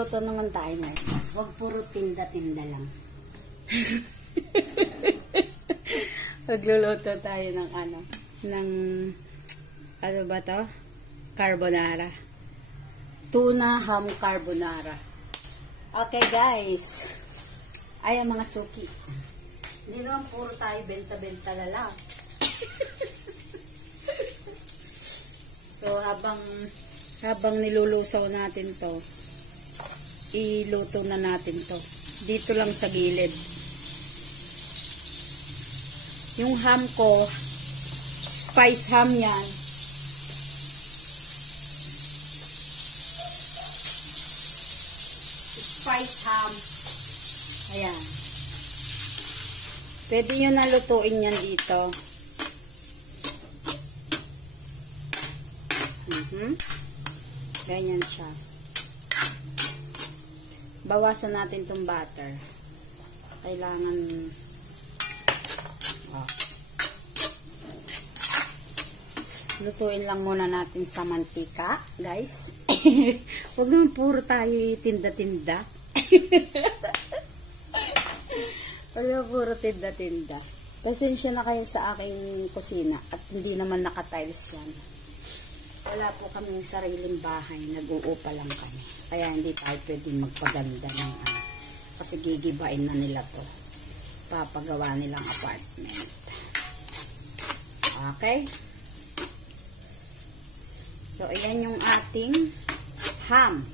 Magluluto naman tayo ngayon. Huwag puro tinda-tinda lang. Magluluto tayo ng ano ba to? Carbonara. Tuna ham carbonara. Okay guys. Ay, mga suki. Hindi naman puro tayo benta-benta lang. So, habang nilulusaw natin to, iluto na natin to. Dito lang sa gilid. Yung ham ko, spice ham yan. Spice ham. Ayan. Pwede nyo na lutuin yan dito. Ganyan siya. Bawasan natin tong butter. Kailangan lutuin lang muna natin sa mantika, guys. Huwag naman puro tayo tinda-tinda. Huwag naman puro tinda-tinda. Pasensya na kayo sa aking kusina at hindi naman naka-tiles yan. Wala po kaming sariling bahay, nag-uupa lang kami. Kaya hindi tayo pwedeng magpaganda ng kasi gigibain na nila to. Papagawa nilang apartment. Okay? So, ayan yung ating ham.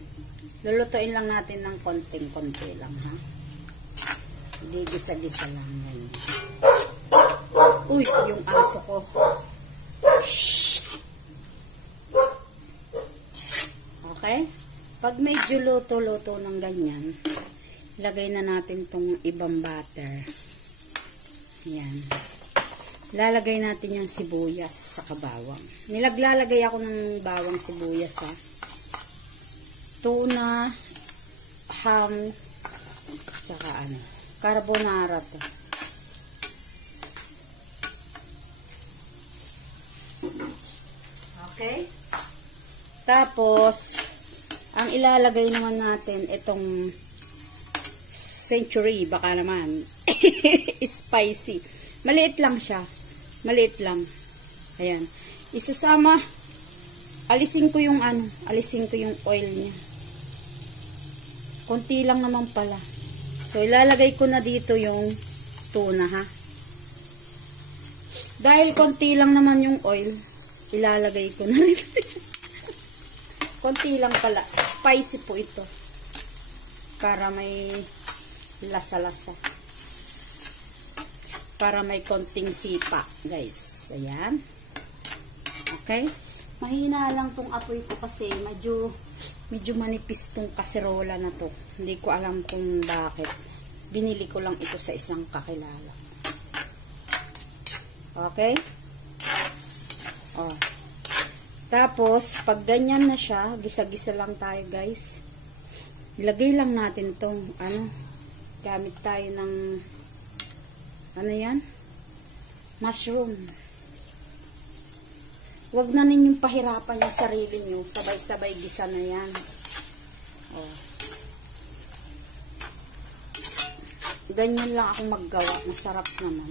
Lulutuin lang natin ng konting-konti lang, ha? Hindi gisa-gisa lang. Ganyan. Uy, yung aso ko. Okay? Pag medyo luto-luto ng ganyan, lagay na natin tong ibang butter. Yan. Lalagay natin yung sibuyas sa kabawang. Nilaglalagay ako ng bawang sibuyas, ha. Tuna, ham, tsaka carbonara to. Okay? Tapos, ang ilalagay naman natin, itong century, baka naman, spicy. Maliit lang siya. Maliit lang. Ayan. Isasama, alisin ko yung oil niya. Konti lang naman pala. So, ilalagay ko na dito yung tuna, ha. Dahil konti lang naman yung oil, ilalagay ko na rin. Konti lang pala. Spicy po ito. Para may lasa-lasa. Para may konting sipa, guys. Ayan. Okay? Mahina lang tong apoy ko kasi medyo manipis tong kaserola na to. Hindi ko alam kung bakit. Binili ko lang ito sa isang kakilala. Okay? Oh. Tapos, pag ganyan na siya, gisa-gisa lang tayo, guys. Ilagay lang natin tong, gamit tayo ng, yan? Mushroom. Huwag na ninyong pahirapan yung sarili nyo. Sabay-sabay gisa na yan. Oh. Ganyan lang ako maggawa. Masarap naman.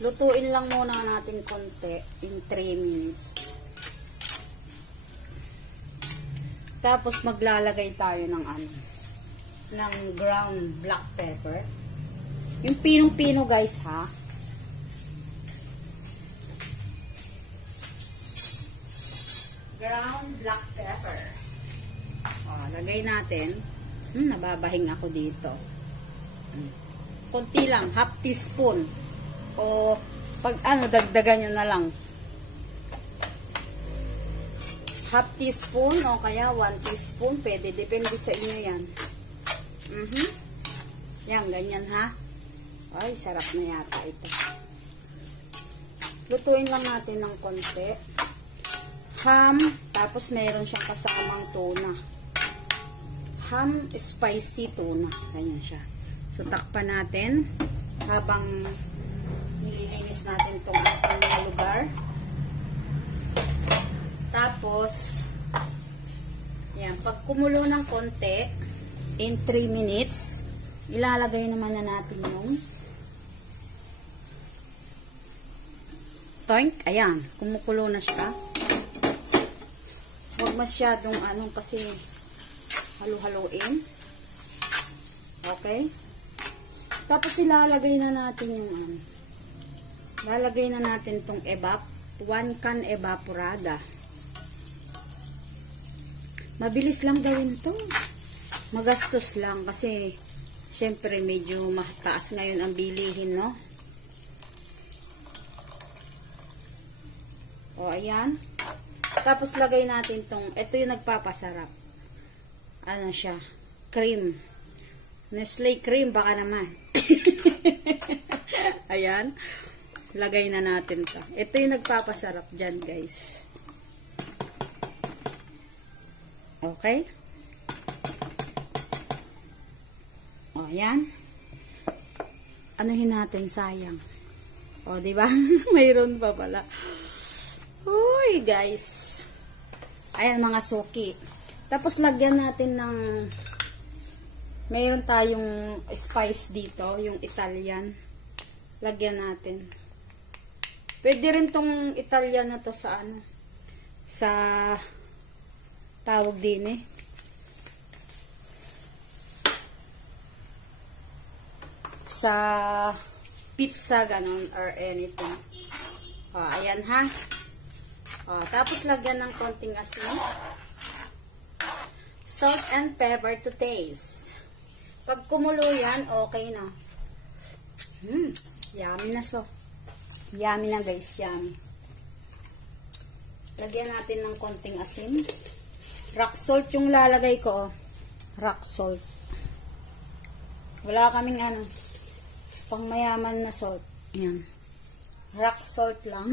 Lutuin lang muna natin konti in 3 minutes. Tapos maglalagay tayo ng ng ground black pepper. Yung pinong-pino, guys, ha. Ground black pepper. Lagay natin. Nababahing ako dito. Konti lang, half teaspoon. O pag dagdagan nyo na lang. Half teaspoon o kaya 1 teaspoon. Pwede, depende sa inyo yan. Yan, ganyan, ha. Ay, sarap na yata ito. Lutuin lang natin ng konti. Ham, tapos mayroon siyang kasamang tuna. Ham, spicy tuna. Ganyan siya. So, takpan natin habang nililinis natin itong ating lugar. Tapos, Ayan, pag kumulo ng konti, in 3 minutes, ilalagay naman na natin yung toink. Ayan, kumukulo na siya. Huwag masyadong kasi halu-haluin. Okay? Tapos ilalagay na natin yung lalagay na natin tong 1 can evaporada. Mabilis lang gawin to. Magastos lang kasi syempre medyo mataas ngayon ang bilihin, no? O, ayan. Tapos lagay natin ito yung nagpapasarap. Ano siya? Cream. Nestle cream, baka naman. Ayan. Lagay na natin to. Ito yung nagpapasarap dyan, guys. Okay? O, ayan. Anuhin natin, sayang. O, diba? Mayroon pa pala. Uy, guys. Ayan, mga suki. Tapos, lagyan natin ng mayroon tayong spice dito, yung Italian. Lagyan natin. Pwede rin tong Italian na to sa sa tawag din sa pizza, ganun, or anything. O, ayan ha. O, tapos lagyan ng konting asin. Salt and pepper to taste. Pag kumulo yan, okay na. Yummy na so. Yummy na, guys, yummy. Lagyan natin ng konting asin. Rock salt yung lalagay ko, oh. Rock salt. Wala kaming pang mayaman na salt. Ayan. Rock salt lang.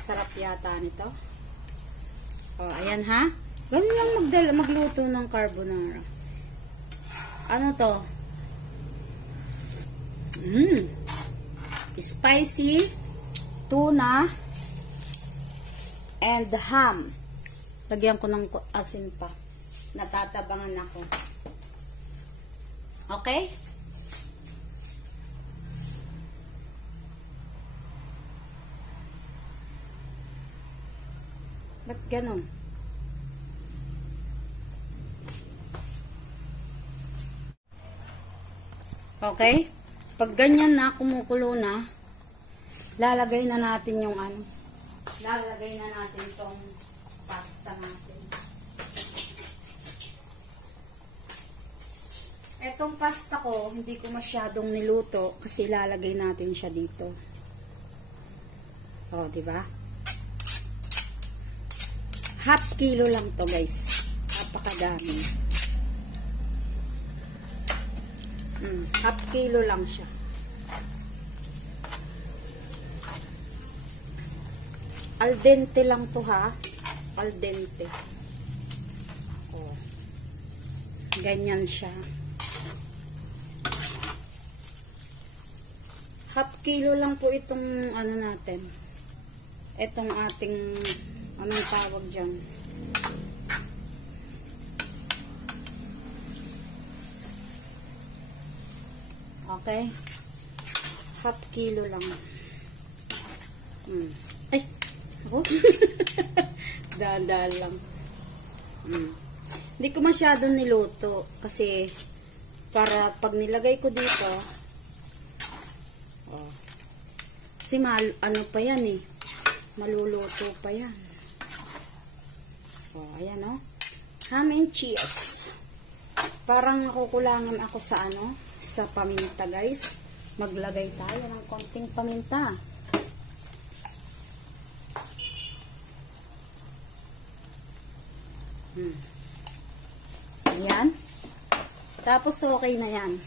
Sarap yata nito. Oh, ayan ha. Ganun lang magluto ng carbonara. Ano to? Spicy tuna and ham. Lagyan ko ng asin pa. Natatabangan ako. Okay? Ba't ganun? Okay? Pag ganyan na, kumukulo na, lalagay na natin yung lalagay na natin tong pasta natin. Etong pasta ko, hindi ko masyadong niluto kasi lalagay natin siya dito. O, diba? Half kilo lang to, guys. Napakadami. Half kilo lang siya. Al dente lang to, ha. Al dente. Oh. Ganyan siya. Half kilo lang po itong natin. Itong ating anong tawag dyan. Okay? Half kilo lang. Ay! Ako? Dahan-dahan lang. Hindi ko masyadong niluto kasi para pag nilagay ko dito kasi pa yan maluluto pa yan. Ayan ham and cheese. Parang nakukulangan ako sa sa paminta, guys. Maglagay tayo ng konting paminta. Ayan. Tapos okay na yan.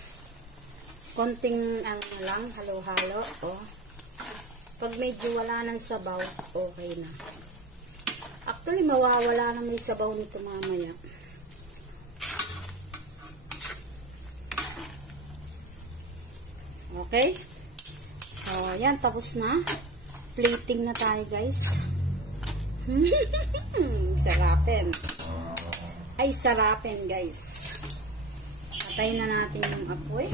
Konting lang, halo-halo. Pag medyo wala ng sabaw, okay na. Actually, mawawala na may sabaw nito mamaya. Okay? So, yan. Tapos na. Plating na tayo, guys. Sarapin. Ay, sarapin, guys. Patayin na natin yung apoy.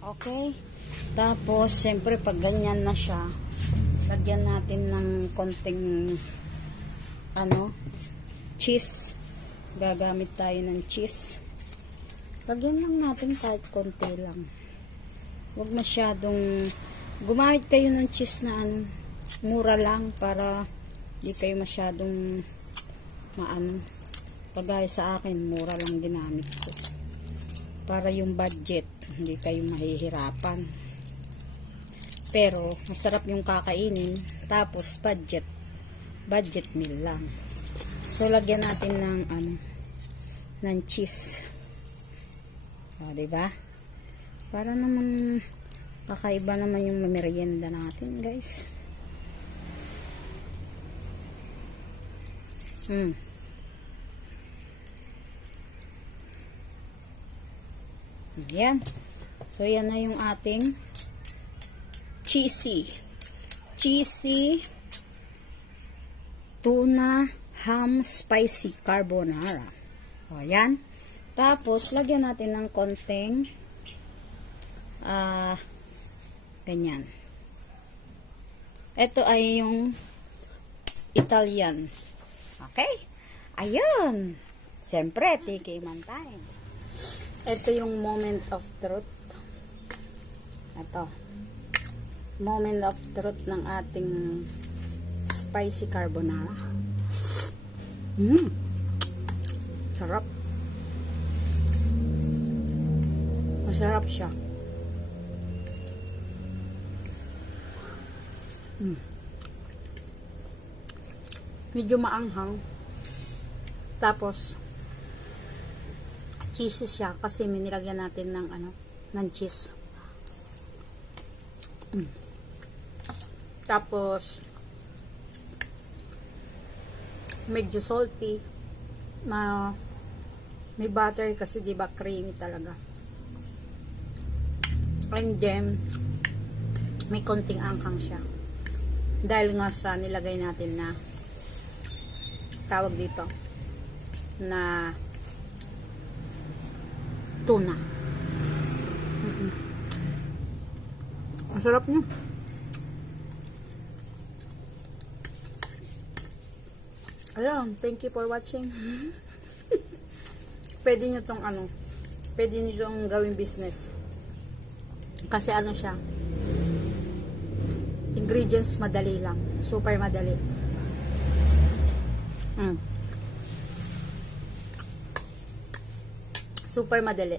Okay. Tapos, siyempre, pag ganyan na siya, lagyan natin ng konting cheese. Gagamit tayo ng cheese. Lagyan lang natin kahit konti lang. Huwag masyadong gumamit kayo ng cheese na mura lang para di kayo masyadong pagaya sa akin, mura lang ginamit ko. Para yung budget, hindi kayo mahihirapan. Pero, masarap yung kakainin, tapos budget meal lang. So, lagyan natin ng cheese. O, diba? Para naman, kakaiba naman yung merienda natin, guys. Ayan. So, yan na yung ating cheesy tuna ham spicy carbonara. O, yan. Tapos, lagyan natin ng konting ganyan. Ito ay yung Italian. Okay? Ayun. Siyempre, TK man time. Ito yung moment of truth. Ito. Moment of truth ng ating spicy carbonara. Sarap. Masarap siya. Medyo maanghang. Tapos cheese siya kasi minilagyan natin ng cheese. Tapos medyo salty. May butter kasi diba creamy talaga. And then may konting anghang siya. Dahil nga sa nilagay natin na tawag dito na tuna. Masarap niya. Ayun, thank you for watching. Pwede nyo tong pwede nyo tong gawing business. Kasi siya, ingredients madali lang. Super madali. Super madali.